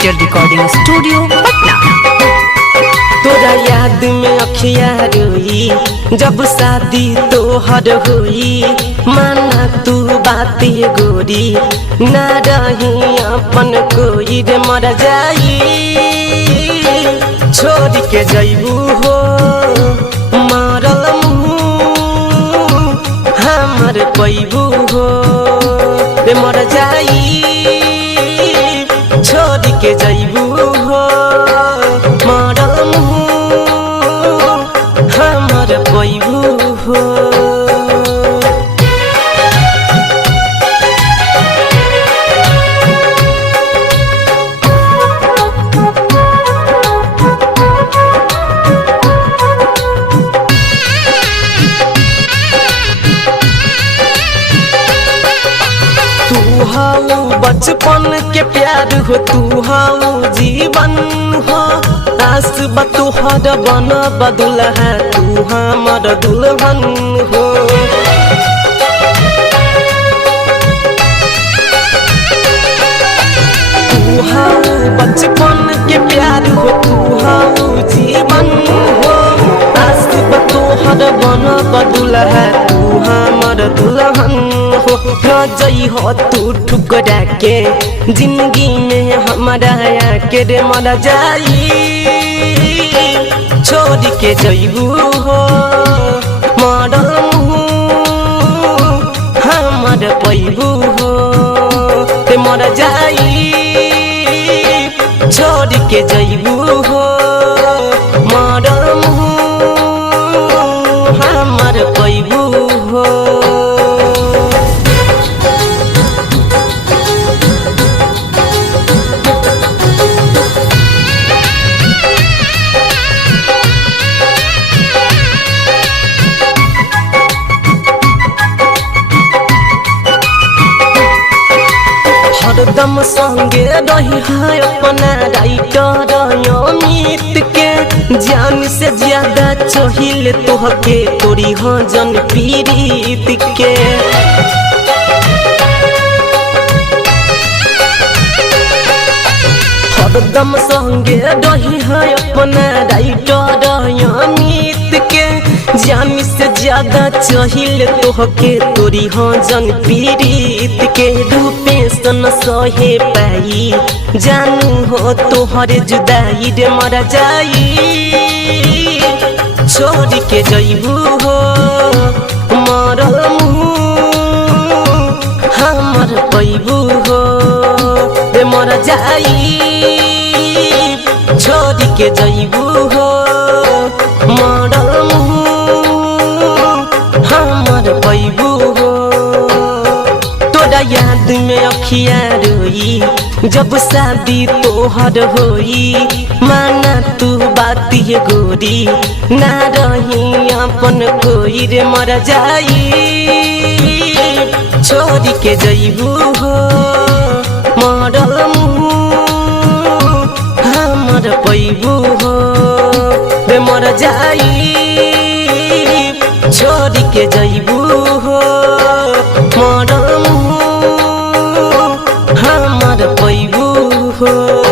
Digital recording studio Patna. तोरा याद में अखिया रोई जब शादी तोहर हुई, माना तू बात गोरी ना रही अपन कोई रे मर जाई, छोड़ के जैबू हो मारल मुँह हमर पैबू हो रे मर जाई, छोड़ के जैबू हो मारल मुँह हमर पैबू हो। तू हाउ बचपन के प्यार हो, तू हाउ जीवन हो, आस बतुहर बन बदुल है तू हमर दुल्हन हो। तू हाउ बचपन के प्यार हो, तू हाउ जीवन हो, आस बतुहर बन बदुल है तू हमर दुल्हन हो। रजई हो तू ठुकरा के जिंदगी में हमारा के रे मर जाई, छोड़ के जैबू हो मरल मुँह हमर पैबू हो रे मर जाई, छोड़ के जैबू हो मरल मुँह हमर पैबू हो। हरदम संगे रही है अपना राइटर अमित के, जान से ज्यादा चाहिल तोहके तोरी हो जन पीड़ित के। हरदम संगे रही है अपना राइटर अमित के, जान से ज्यादा चाहिल तोहके तोरी हो जन पीड़ित के। रूपे सन सहे पाई जानू हो तोहर जुदाई रे मर जाई, छोड़ के जैबू हो मरल मुँह हमर पैबू हो रे मर जाई, छोड़ के जैबू हो मरल मुँह हमर पैबू हो। तोरा याद में अखिया रोई जब शादी तोहर होई, माना तू बात गोरी ना रही अपन कोई रे मर जाई, छोड़ के जैबू हो मरल मुँह हमर पैबू हो रे मर जाई, छोड़ के जैबू हो मरल मुँह हमर पैबू हो।